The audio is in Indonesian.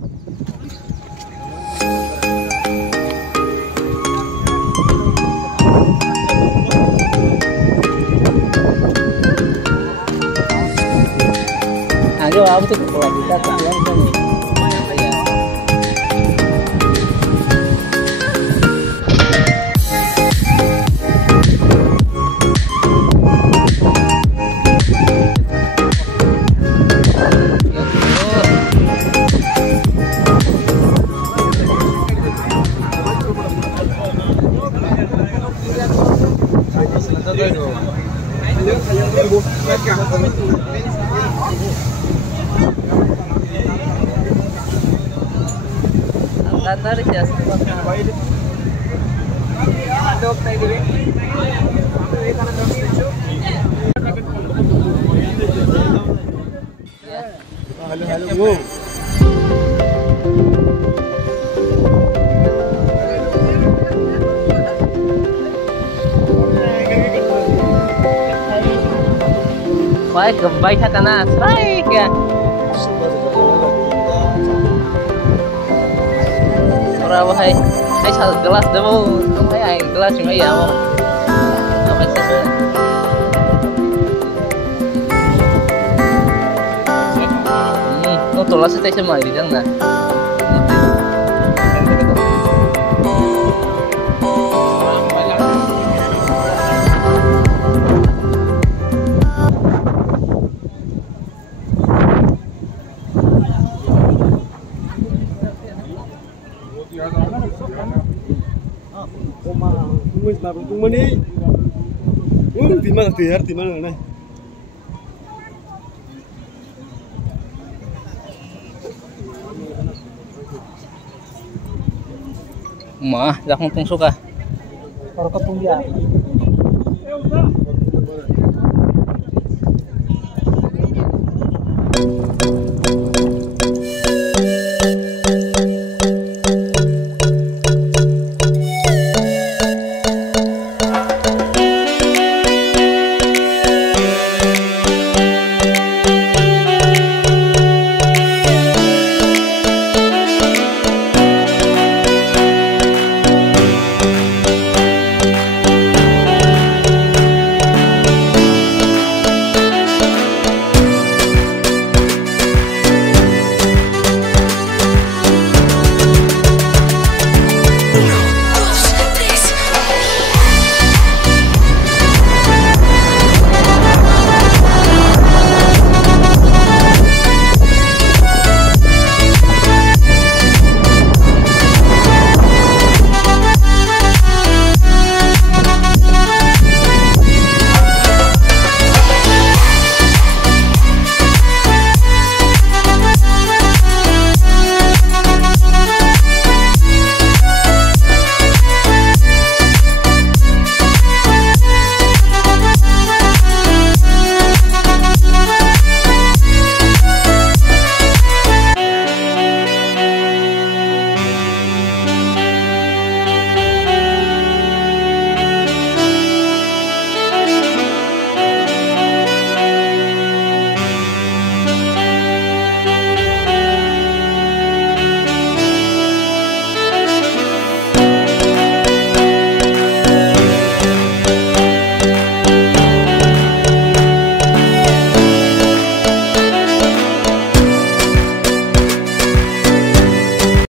Ayo, aku tuh kita kalian kan. Tarik ya sepatnya. Dok tay dibe. Halo halo. Baik, baik hatana. Baik ya. Berapa hai? Hai satu gelas demo, kamu hai gelas cuma ya mau. Apa sih? Mau tolak sih cuma di sana. Di mana? Mah, dah kong suka. Kalau ketemu dia.